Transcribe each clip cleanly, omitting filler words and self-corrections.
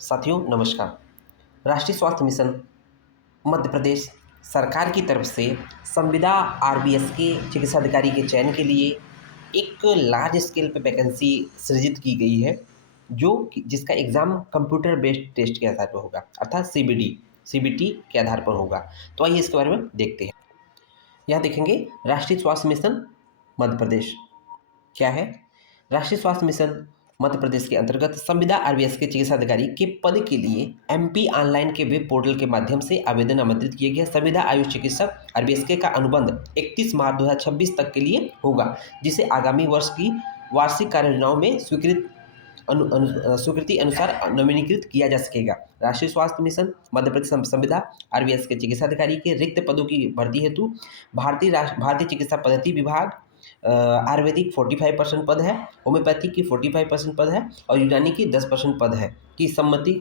साथियों नमस्कार। राष्ट्रीय स्वास्थ्य मिशन मध्य प्रदेश सरकार की तरफ से संविदा आरबीएस के चिकित्सा अधिकारी के चयन के लिए एक लार्ज स्केल पे वैकेंसी सृजित की गई है, जिसका एग्ज़ाम कंप्यूटर बेस्ड टेस्ट के आधार पर होगा, अर्थात सीबीटी के आधार पर होगा। तो आइए इसके बारे में देखते हैं। यहाँ देखेंगे राष्ट्रीय स्वास्थ्य मिशन मध्य प्रदेश क्या है। राष्ट्रीय स्वास्थ्य मिशन मध्य प्रदेश के अंतर्गत संविदा आरबीएस के चिकित्सा अधिकारी के पद के लिए एमपी ऑनलाइन के वेब पोर्टल के माध्यम से आवेदन आमंत्रित किए गए। संविदा आयुष चिकित्सक आरबीएस के का अनुबंध 31 मार्च 2026 तक के लिए होगा, जिसे आगामी वर्ष की वार्षिक कार्य योजनाओं में स्वीकृति अनुसार नवीनीकृत किया जा सकेगा। राष्ट्रीय स्वास्थ्य मिशन मध्य प्रदेश संविदा आरबीएस के चिकित्सा अधिकारी के रिक्त पदों की भर्ती हेतु भारतीय चिकित्सा पद्धति विभाग आयुर्वेदिक 45% पद है, होम्योपैथिक की 45% पद है और यूनानी की 10% पद है की सम्मति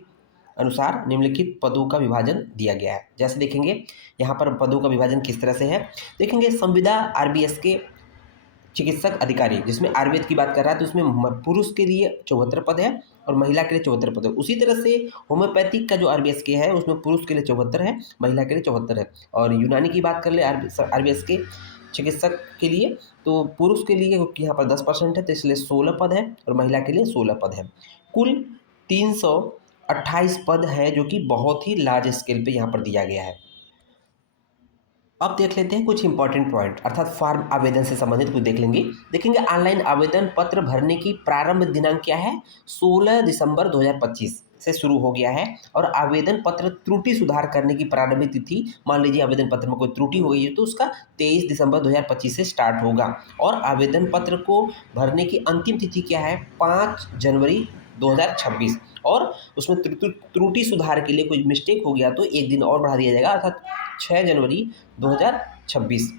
अनुसार निम्नलिखित पदों का विभाजन दिया गया है। जैसे देखेंगे यहाँ पर पदों का विभाजन किस तरह से है। देखेंगे संविदा आरबीएस के चिकित्सक अधिकारी, जिसमें आयुर्वेद की बात कर रहा है तो उसमें पुरुष के लिए 74 पद है और महिला के लिए 74 पद है। उसी तरह से होम्योपैथिक का जो आरबीएस के है उसमें पुरुष के लिए 74 है, महिला के लिए 74 है। और यूनानी की बात कर ले आरबीएस के चिकित्सक के लिए, तो पुरुष के लिए क्योंकि यहाँ पर 10% है तो इसलिए 16 पद है और महिला के लिए 16 पद है। कुल 328 पद है, जो कि बहुत ही लार्ज स्केल पे यहाँ पर दिया गया है। अब देख लेते हैं कुछ इंपॉर्टेंट पॉइंट, अर्थात फॉर्म आवेदन से संबंधित कुछ देख लेंगे। देखेंगे ऑनलाइन आवेदन पत्र भरने की प्रारंभ दिनांक क्या है, 16 दिसंबर 2025 से शुरू हो गया है। और आवेदन पत्र त्रुटि सुधार करने की प्रारंभिक तिथि, मान लीजिए आवेदन पत्र में कोई त्रुटि हो गई है तो उसका 23 दिसंबर 2025 से स्टार्ट होगा। और आवेदन पत्र को भरने की अंतिम तिथि क्या है, 5 जनवरी 2026। और उसमें त्रुटि सुधार के लिए कोई मिस्टेक हो गया तो एक दिन और बढ़ा दिया जाएगा, अर्थात 6 जनवरी 2026।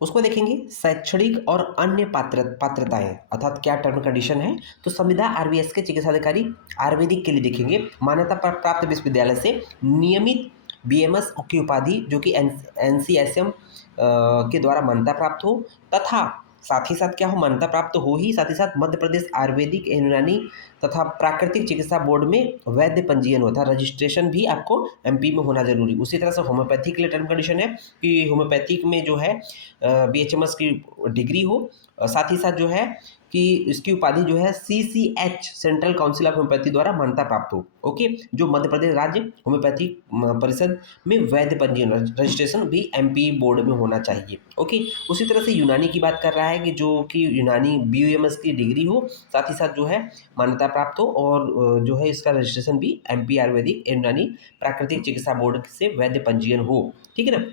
उसको देखेंगे शैक्षणिक और अन्य पात्रताएं, अर्थात क्या टर्म कंडीशन है। तो संविदा आरबीएस के चिकित्सा अधिकारी आयुर्वेदिक के लिए देखेंगे मान्यता प्राप्त विश्वविद्यालय से नियमित बीएमएस की उपाधि, जो कि एनसीएसएम के द्वारा मान्यता प्राप्त हो, तथा साथ ही साथ क्या हो, मान्यता प्राप्त हो ही साथ ही साथ मध्य प्रदेश आयुर्वेदिक यूनानी तथा प्राकृतिक चिकित्सा बोर्ड में वैध पंजीयन होता है, रजिस्ट्रेशन भी आपको एमपी में होना जरूरी। उसी तरह से होम्योपैथी के लिए टर्म कंडीशन है कि होम्योपैथिक में जो है बीएचएमएस की डिग्री हो, साथ ही साथ जो है कि इसकी उपाधि जो है CCH central council of homeopathy द्वारा मान्यता प्राप्त हो। ओके, जो मध्य प्रदेश राज्य होम्योपैथी परिषद में वैध पंजीयन रजिस्ट्रेशन भी एमपी बोर्ड में होना चाहिए। ओके, उसी तरह से यूनानी की बात कर रहा है कि जो कि यूनानी बीयूएमएस की डिग्री हो, साथ ही साथ जो है मान्यता प्राप्त हो और जो है इसका रजिस्ट्रेशन भी एमपी आयुर्वेदिक यूनानी प्राकृतिक चिकित्सा बोर्ड से वैध पंजीयन हो। ठीक है ना,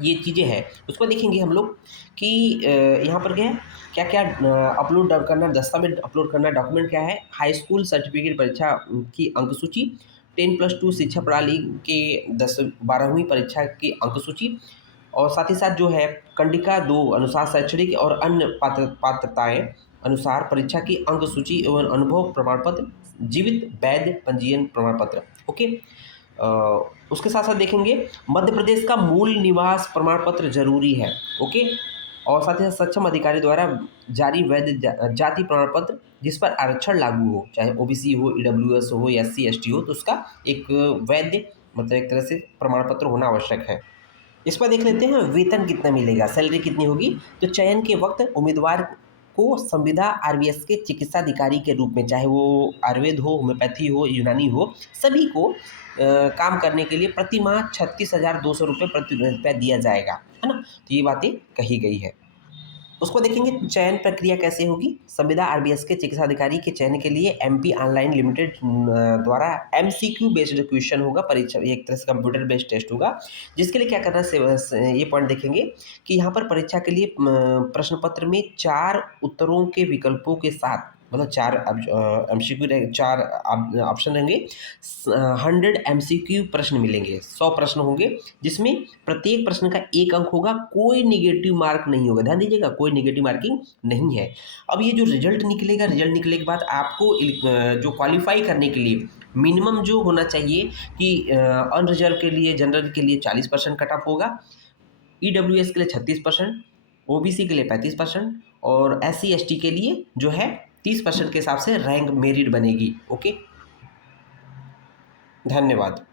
ये चीज़ें हैं। उसको देखेंगे हम लोग कि यहाँ पर क्या क्या अपलोड करना, दस्तावेज अपलोड करना, डॉक्यूमेंट क्या है, हाई स्कूल सर्टिफिकेट परीक्षा की अंक सूची, 10+2 शिक्षा प्रणाली के 12वीं परीक्षा की अंक सूची, और साथ ही साथ जो है कंडिका 2 अनुसार शैक्षणिक और अन्य पात्रताएं अनुसार परीक्षा की अंक सूची एवं अनुभव प्रमाण पत्र, जीवित वैध पंजीयन प्रमाण पत्र। ओके, उसके साथ साथ देखेंगे मध्य प्रदेश का मूल निवास प्रमाण पत्र जरूरी है। ओके, और साथ ही साथ सक्षम अधिकारी द्वारा जारी वैध जाति प्रमाण पत्र जिस पर आरक्षण लागू हो, चाहे ओबीसी हो, ईडब्ल्यूएस हो, एससी एसटी हो, तो उसका एक वैध मतलब एक तरह से प्रमाण पत्र होना आवश्यक है। इस पर देख लेते हैं वेतन कितना मिलेगा, सैलरी कितनी होगी। तो चयन के वक्त उम्मीदवार को संविदा आरबीएस के चिकित्सा अधिकारी के रूप में, चाहे वो आयुर्वेद हो, होम्योपैथी हो, यूनानी हो, सभी को काम करने के लिए प्रति माह 36,200 रुपये प्रति रुपया दिया जाएगा, है ना। तो ये बातें कही गई है। उसको देखेंगे चयन प्रक्रिया कैसे होगी। संविदा आरबीएस के चिकित्सा अधिकारी के चयन के लिए एमपी ऑनलाइन लिमिटेड द्वारा एमसीक्यू बेस्ड क्वेश्चन होगा, परीक्षा एक तरह से कंप्यूटर बेस्ड टेस्ट होगा, जिसके लिए क्या करना है ये पॉइंट देखेंगे कि यहाँ पर परीक्षा के लिए प्रश्न पत्र में 4 उत्तरों के विकल्पों के साथ, मतलब 4 एमसीक्यू 4 ऑप्शन रहेंगे, 100 एमसीक्यू प्रश्न मिलेंगे, 100 प्रश्न होंगे, जिसमें प्रत्येक प्रश्न का 1 अंक होगा, कोई निगेटिव मार्क नहीं होगा। ध्यान दीजिएगा, कोई निगेटिव मार्किंग नहीं है। अब ये जो रिजल्ट निकलेगा, रिजल्ट निकलने के बाद आपको जो क्वालिफाई करने के लिए मिनिमम जो होना चाहिए कि अनरिजर्व के लिए, जनरल के लिए 40% कट ऑफ होगा, ईडब्ल्यूएस के लिए 36%, ओबीसी के लिए 35% और एससी एसटी के लिए जो है 30% के हिसाब से रैंक मेरिट बनेगी। ओके, धन्यवाद।